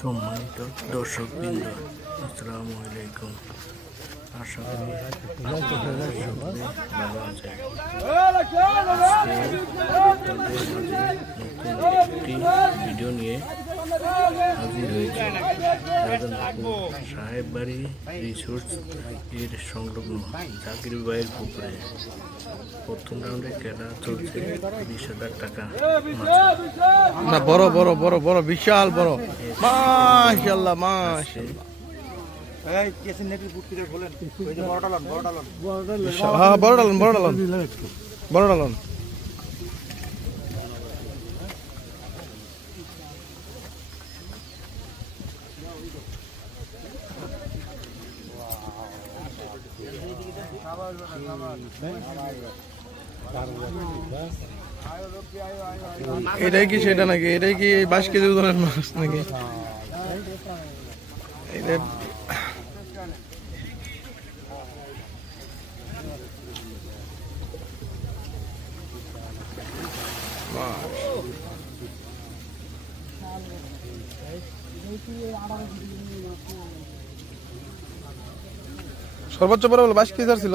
সম্মানিত দর্শক বৃন্দ আসসালামু আলাইকুম। আশা করি ভালো আছেন। ভিডিও নিয়ে হাজির হয়েছে রাজনপুর সাহেব বাড়ি রিসোর্স এর সংলগ্ন পুকুরে। প্রথম রাউন্ডে খেলা চলছে বিশ হাজার টাকা। না বড় বড় বড় বড় বিশাল বড়। মাশাল্লাহ মাশ হ্যাঁ বড় ডালন বড় ডালন বড় ডালন এটাই কি সেটা নাকি? এটাই কি বাইশ কেজি ওজনের মাছ নাকি? এটা সর্বোচ্চ বড় বাইশ কেজি ছিল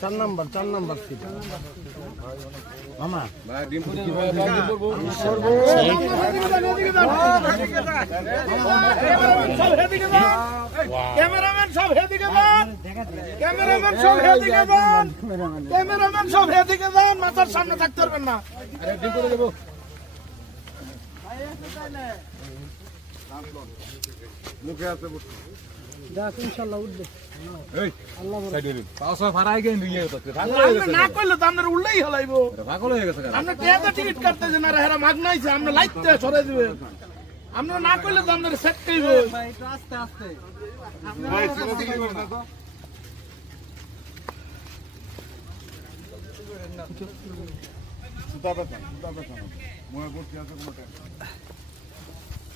চার নাম্বার চার নাম্বার সিট ক্যামেরাম্যান সব হেদিকে যান সব হেদিকে মাথার সামনে থাকতে পারবেন না আপনি না করলে তো আপনার উল্লেই হলাইবো। আপনি টিয়াতে টিকিট কাটতেছেন আর হেরা মাগ নাইছে আপনি লাইটতে সরাই দিবেন আপনি না করলে তো সেট কইবে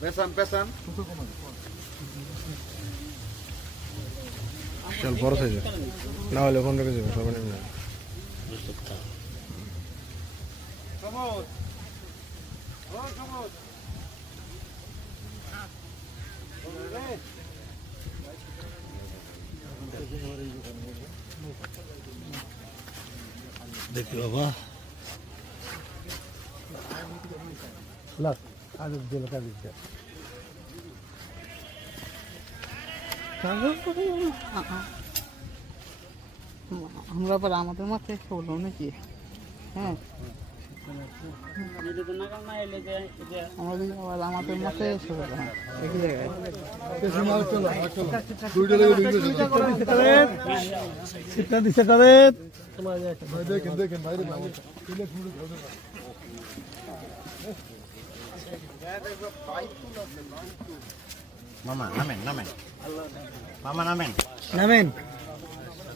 পেশান পেশান বিশাল বড় সাইজের না হলে কেজি হবে সর্বনিম্ন দেখি বাবা আমরা আবার আমাদের মাথায় হলো নাকি? হ্যাঁ। আমাদের মাথায় এসে হলো হ্যাঁ। একই জায়গায়। সিটটা দিছে কবে মামা নামেন নামেন। মামা নামেন। নামেন।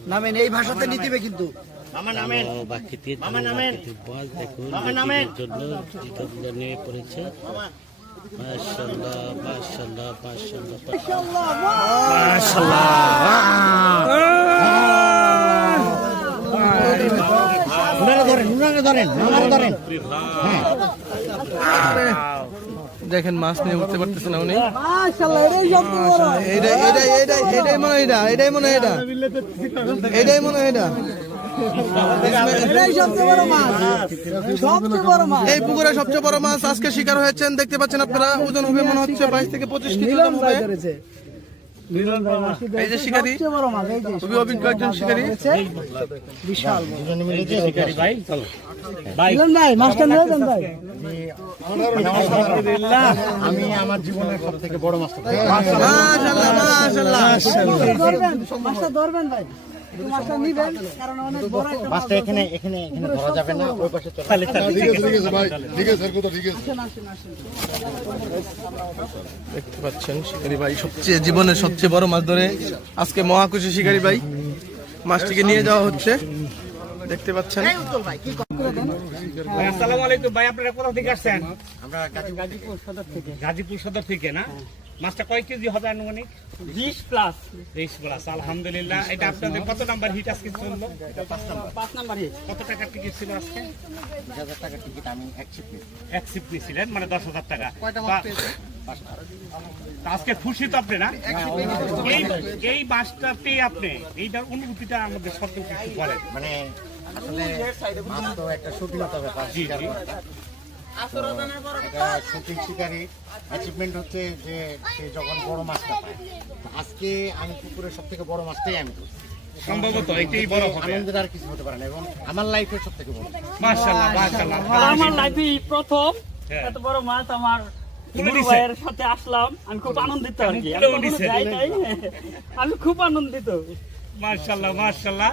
নামেন এই ভাষাতে নিতিবে কিন্তু। মামা নামেন। বাকিতে মামা নামেন। বল দেখুন মামা নামেন। জন্য জুতাগুলো নিয়ে পড়েছে। ধরেন ধরেন ধরেন। দেখেন মাছ নিয়ে উঠতে পারতেছে না উনি এটাই মনে হয় এটা এটাই মনে হয় এটা। এটাই মনে হয় এটা। এই পুকুরে সবচেয়ে বড় মাছ আজকে শিকার হয়েছেন দেখতে পাচ্ছেন আপনারা ওজন হবে মনে হচ্ছে বাইশ থেকে পঁচিশ কেজি এই যে শিকারি? খুবই অভিজ্ঞ একজন শিকারি? বিশাল মিলন ভাই মাছটা নিয়ে যান ভাই। আমি আমার জীবনের সব থেকে বড় মাছ। মাশাআল্লাহ মাশাআল্লাহ ধরবেন মাছটা ধরবেন ভাই। মাছটা নিবেন কারণ অনেক বড় একটা মাছ মাছটা এখানে এখানে এখানে ধরা যাবে না ওই পাশে চলে আসেন আসেন আসেন। দেখতে পাচ্ছেন শিকারি ভাই সবচেয়ে জীবনের সবচেয়ে বড় মাছ ধরে আজকে মহাকুশি শিকারি ভাই। মাছটিকে নিয়ে যাওয়া হচ্ছে। দেখতে পাচ্ছেন। আসসালামু আলাইকুম ভাই আপনারা কোথা থেকে আসছেন? আমরা গাজীপুর সদর থেকে। গাজীপুর সদর থেকে না? মাছটা কয় কেজি হবে আনুমানিক বিশ প্লাস তেইশ প্লাস আলহামদুলিল্লাহ। এটা আপনাদের কত নাম্বার হিট আজকে চলল? পাঁচ নাম্বার। হিট। কত টাকার টিকিট ছিল আজকে? বিশ হাজার টাকার টিকিট আমি এক চিপ এক সিট নিয়েছিলেন মানে দশ হাজার টাকা। আজকে খুশি তো আপনি না? এই এই মাছটা পেয়ে আপনি এইটার অনুভূতিটা আমাদের সত্য কিছু বলেন। মানে আসলে মাছ তো একটা শৌখিনতা ব্যাপার শিকার। অ্যাচিভমেন্ট হচ্ছে যে সে যখন বড় মাছটা পায় আজকে আমি পুকুরের সব থেকে বড় মাছটাই আমি করছি সম্ভবত এটাই বড় হবে। আনন্দের আর কিছু হতে পারে না এবং আমার লাইফের সব থেকে বড়। মার্শাল্লাহ মার্শাল্লাহ আমার লাইফে প্রথম। হ্যাঁ। এত বড় মাছ আমার ভাইয়ের সাথে আসলাম। আমি খুব আনন্দিত আর কি। আমি খুব আনন্দিত। মার্শাল্লাহ মার্শাল্লাহ